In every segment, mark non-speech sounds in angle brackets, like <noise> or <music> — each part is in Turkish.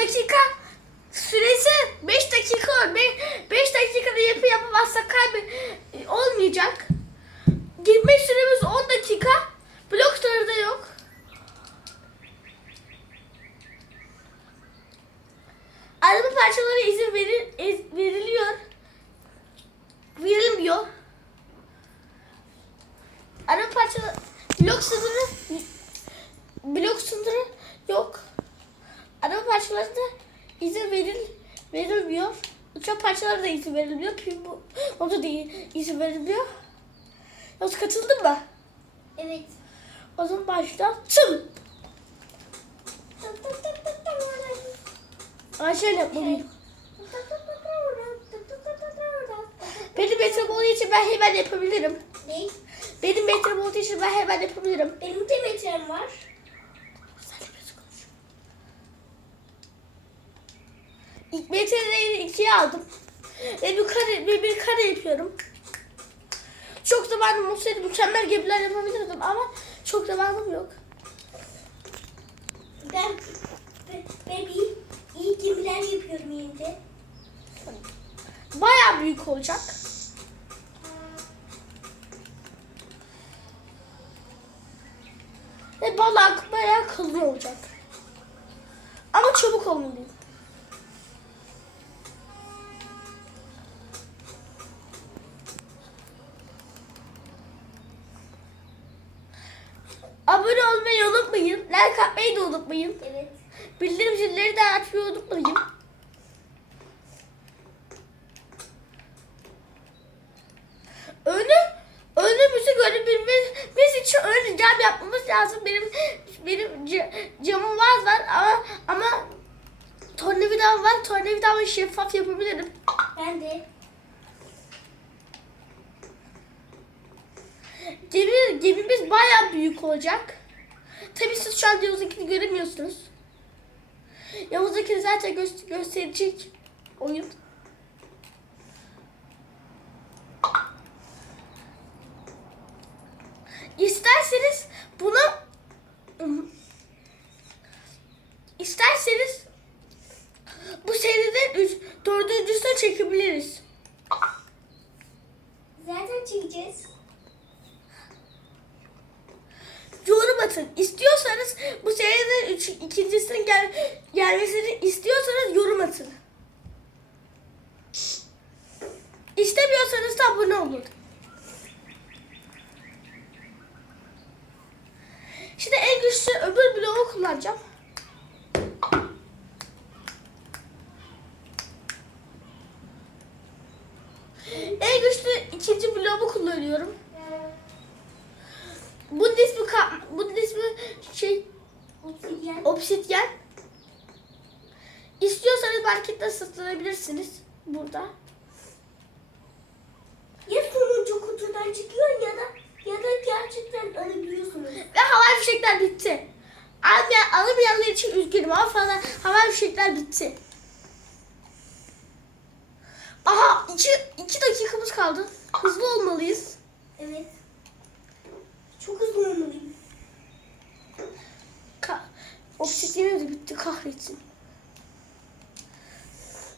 Dakika süresi 5 dakika. 5 dakikada yapı yapamazsak kaybe olmayacak. Girme süremiz 10 dakika. Blokları da yok. Araba parçaları izin verir, veriliyor. Verilmiyor. Araba parçaları blok sınırı blok sınırı yok. Araba parçalarında izin veril, verilmiyor. Uçak parçaları da izin verilmiyor. Bu, <laughs> o da değil izin verilmiyor. Yoksa katıldın mı? Evet. O zaman başlattım. Ay şöyle yapmalıyım. Benim metrom olduğu için ben hemen yapabilirim. Ne? Benim metrom olduğu için ben hemen yapabilirim. Benim de metrem var. Sen de biraz konuş. İlk metreleri ikiye aldım. Ve bir kare, ve bir kare yapıyorum. Çok zamanım olsaydı mükemmel gemiler yapabilirdim ama çok zamanım yok. Ben, ben, ben iyi, gemiler yapıyorum yine de. Bayağı büyük olacak. Ve balık bayağı kalın olacak. Olmayı unutmayın. Like atmayı da unutmayın. Evet. Bildirim zilleri de açmayı unutmayın. Önü önümüzü görebilmemiz için ön cam yapmamız lazım. Benim benim ca- camım var var ama ama tornavidam var. Tornavidamı şeffaf yapabilirim. Ben de. Gemi, gemimiz bayağı büyük olacak. Tabii siz şu an Yavuz'unkini göremiyorsunuz. Yavuz'unkini zaten gö- gösterecek oyun. İsterseniz bunu isterseniz bu seriden üç, dördüncüsünü çekebiliriz. Zaten çekeceğiz. Yorum atın. İstiyorsanız bu serinin üç, ikincisinin gel, gelmesini istiyorsanız yorum atın. İstemiyorsanız da abone olun. Şimdi en güçlü öbür bloğu kullanacağım. En güçlü ikinci bloğumu kullanıyorum. Bunun ismi, ka- bunun ismi şey Obsidyen. obsidyen. İstiyorsanız markette satın alabilirsiniz burada. Ya sonuncu kutudan çıkıyor ya da ya da gerçekten alabiliyorsunuz. Ve havai fişekler bitti. Almayan, alamayanlar için üzgünüm ama falan havai fişekler bitti. Aha iki, iki dakikamız kaldı. Hızlı olmalıyız. Evet. Çok hızlı olmalıyım. Ka Obsidyenim de bitti kahretsin.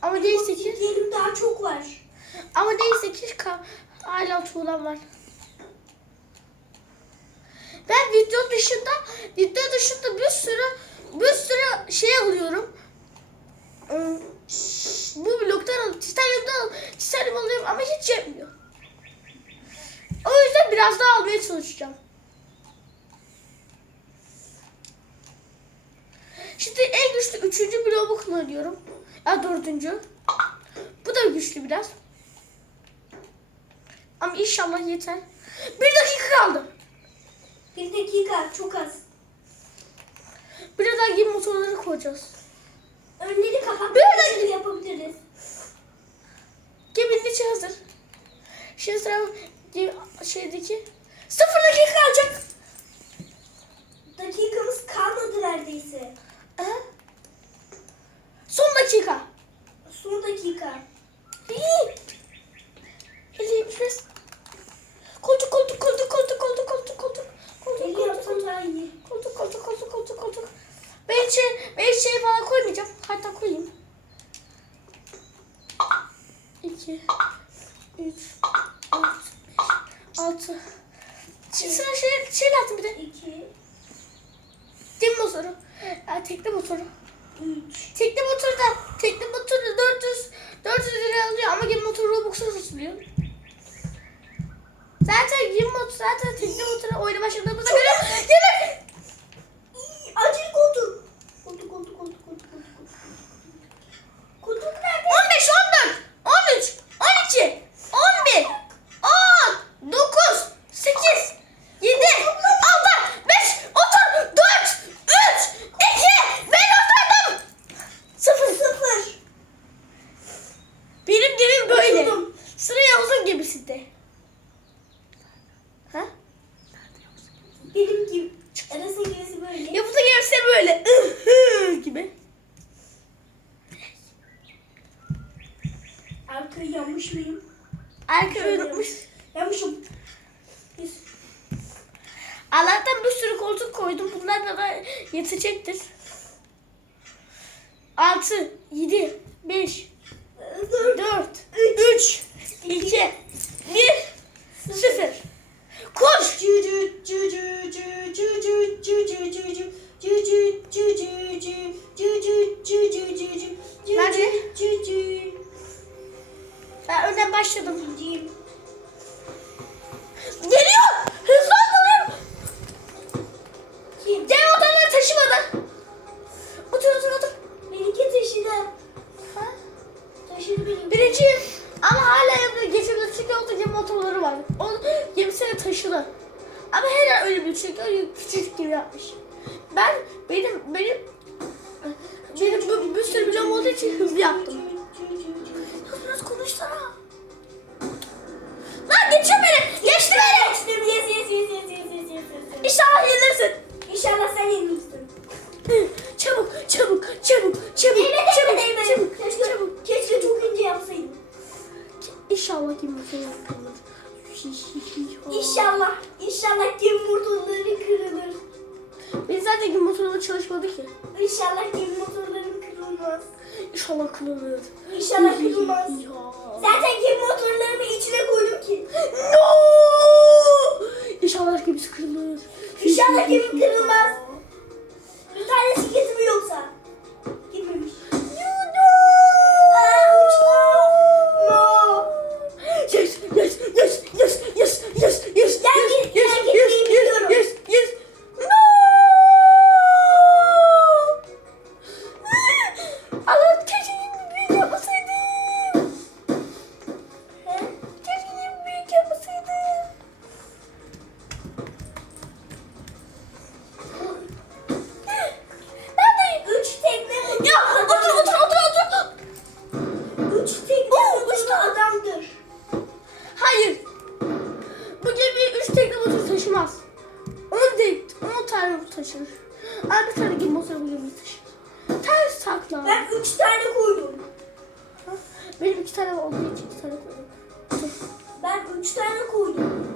Ama neyse ki Obsidyenim daha çok var. Ama neyse ki hala tuğlam var. Ben video dışında video dışında bir sürü bir sürü şey alıyorum. Hmm, Bu bloktan alıyorum. Titanyumdan alıyorum. Titanyum alıyorum ama hiç yetmiyor. O yüzden biraz daha almaya çalışacağım. Şimdi en güçlü üçüncü bloğumu kullanıyorum. Ya dördüncü. Bu da güçlü biraz. Ama inşallah yeter. Bir dakika kaldı. Bir dakika çok az. Birazdan gemi motorları koyacağız. Önleri kapat. Bir dakika. Böyle yapabiliriz. Geminin içi hazır. Şimdi sıra şeydeki sıfır dakika kalacak. Dakikamız kalmadı neredeyse. Aha. Son dakika. Son dakika. Elim biraz. Koltuk koltuk koltuk koltuk koltuk koltuk koltuk. Koltuk koltuk koltuk. Koltuk koltuk koltuk koltuk koltuk. Ben şey, ben şey falan koymayacağım. Hatta koyayım. İki. Üç. Altı. Altı. Şimdi sıra şey, şey lazım bir de. İki. Dim motoru. Yani tekne motoru. Tekne motoru da tekne motoru 400 400 lira alıyor ama gemi motoru Robux'a satılıyor. Zaten gemi motoru zaten tekne motoru oyuna başladığımızda göre gemi İyi, acil koltuk. Koltuk, koltuk, koltuk, koltuk, koltuk. Koltuk nerede? 15 14 13 12 11 10 9 8 7 6 5 otur 4 3 2 ben oturdum 0 Sıfır. Benim gemim böyle. Oturdum. Sıra Yavuz'un gemisinde. Ha? Benim gibi. Arasın gemisi böyle. Yavuz'un gemisi de böyle. ıhı gibi. Arkayı yanmış mıyım? Arkayı unutmuş. Yanmışım. Allah'tan bir sürü koltuk koydum. Bunlar bana yetecektir. 6, 7, 5, Dur. 4, 3, 2, 1, 0. Koş! Birinciyim. Ama hala yanında geçemez çünkü orada gemi motorları var. O gemisine taşıdı. Ama her an bir çünkü küçük gibi yapmış. Ben benim benim benim bu bir sürü bloğum olduğu için hızlı yaptım. Ya biraz konuşsana. Lan geçiyor beni. Geçti beni. Geçtim. Yes yes yes yes yes yes yes. İnşallah yenilirsin. İnşallah sen yenilirsin. 10 tane taşır. Abi bir tane motoru bu gemiyi taşır. Ters takla. Ben üç tane koydum. Ha? Benim iki tane olduğu için iki tane koydum. Dur. Ben üç tane koydum.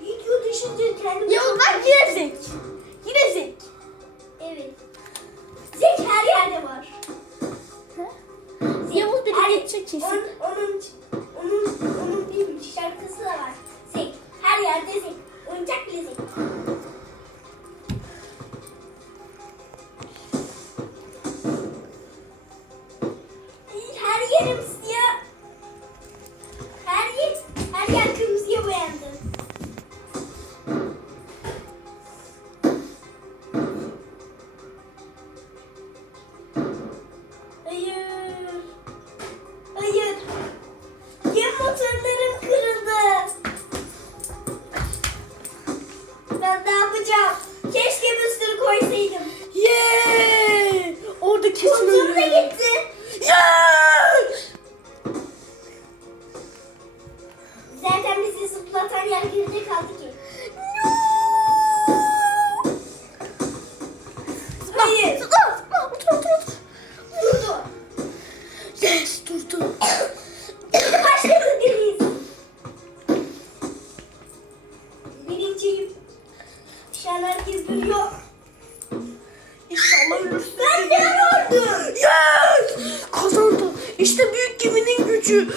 Video düşünce kendim... Ya bak yine zek. Yine zek. Evet. Zek her yerde var. Yavuz beni geçecek kesin. Onun, onun, onun, onun bir şarkısı da var. Allah'tan yeryüzünde kaldı ki. No! Hayır. Tutma, tutma, tutma, tutma. Durdu. Yes, durdu. Başladı deniz. Birinciyim. Dışarıdan herkes duruyor. İnşallah ölürsün. Ben ne gördüm? Yes! Kazandı. İşte büyük geminin gücü.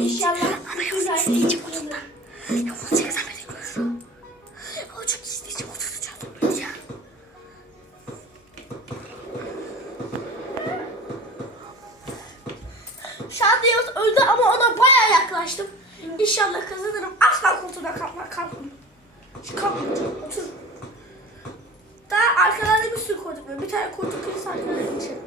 İnşallah. Ana yolunu izleyeceğim odundan. Yolunu çeksem beni O çok izleyeceğim odunu çaldım. Şu anda Yavuz öldü ama ona baya yaklaştım. İnşallah kazanırım. Asla koltuğuna kalkma, kalkma. Şu kalkmayacağım. Otur. Daha arkalarda bir sürü koltuk var. Bir tane koltuk kırısı arkadan için.